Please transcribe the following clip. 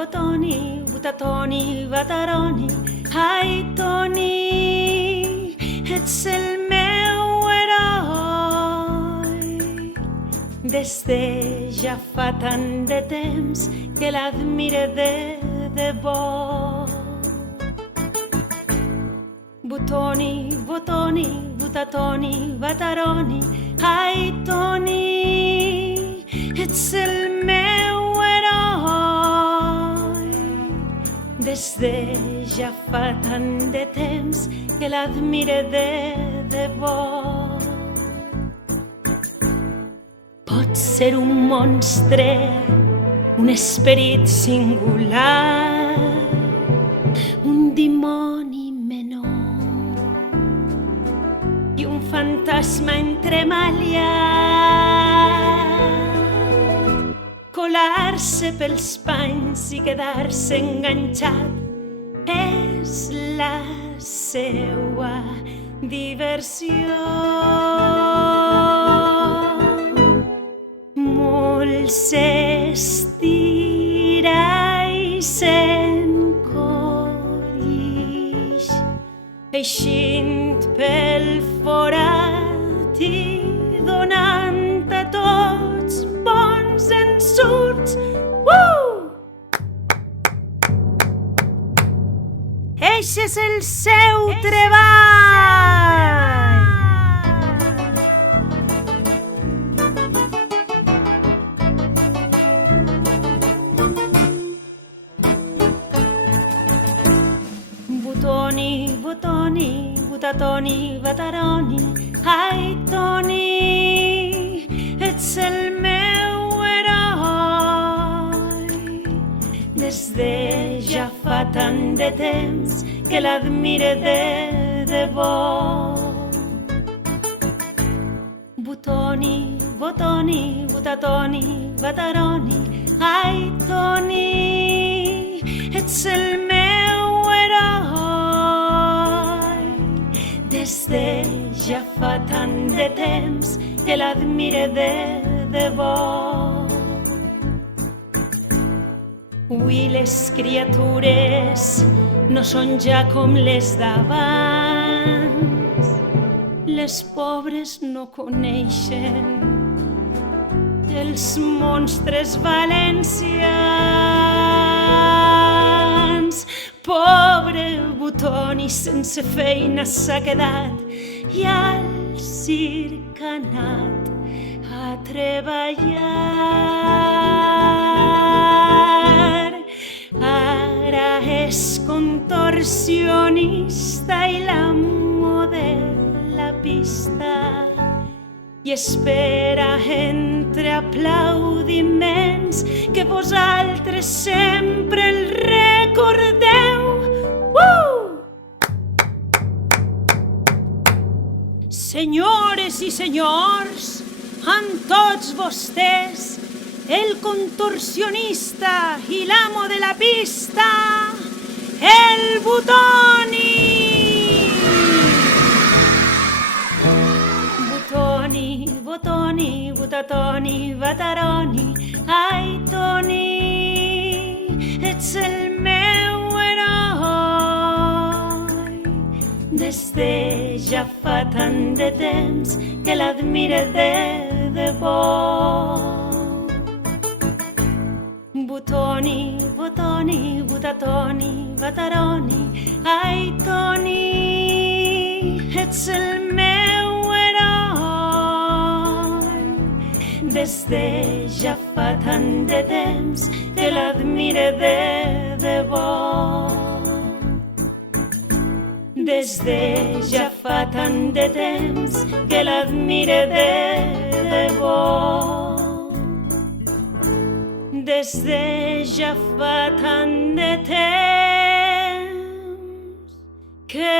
botoni, butatoni, bataroni. Ai, Toni, ets el meu heroi. Des de ja fa tant de temps que l'admire de debò. Botoni, botoni, butatoni, bataroni. Ai, Toni, ets el meu heroi. Des de ja fa tant de temps que l'admire de debò. Pot ser un monstre, un esperit singular, un dimoni menor i un fantasma entremaliat. Colar-se pels panys i quedar-se enganxat és la seua diversió. Molt s'estira i s'encollix, eixint pel forat i donant a tots bons ensurts. Eixe és el seu treball. Botoni, botoni, butatoni, bataroni. Ai, Toni, ets el meu heroi. Des de ja fa tant de temps que l'admire de debò. Botoni, botoni, butatoni, bataroni. Ai, Toni, ets el meu heroi. Des de ja fa tant de temps que l'admire de debò. Ui, les criatures no són ja com les d'abans. Les pobres no coneixen els monstres valencians. Pobre Botoni sense feina s'ha quedat i al circ ha anat a treballar. Ara és contorsionista i l'amo de la pista i espera entre aplaudiments que vosaltres sempre el recordeu. Senyores i senyors, amb tots vostès, el contorsionista i l'amo de la pista, el Botoni! Botoni, botoni, butatoni, bataroni. Ai, Toni, ets el meu heroi. Des de ja fa tant de temps que l'admire de debò. Botoni, botoni, butatoni, bataroni. Ai, Toni, ets el meu heroi. Des de ja fa tant de temps que l'admire de debò. Des de ja fa tant de temps que l'admire de debò. Des de ja fa tant de temps que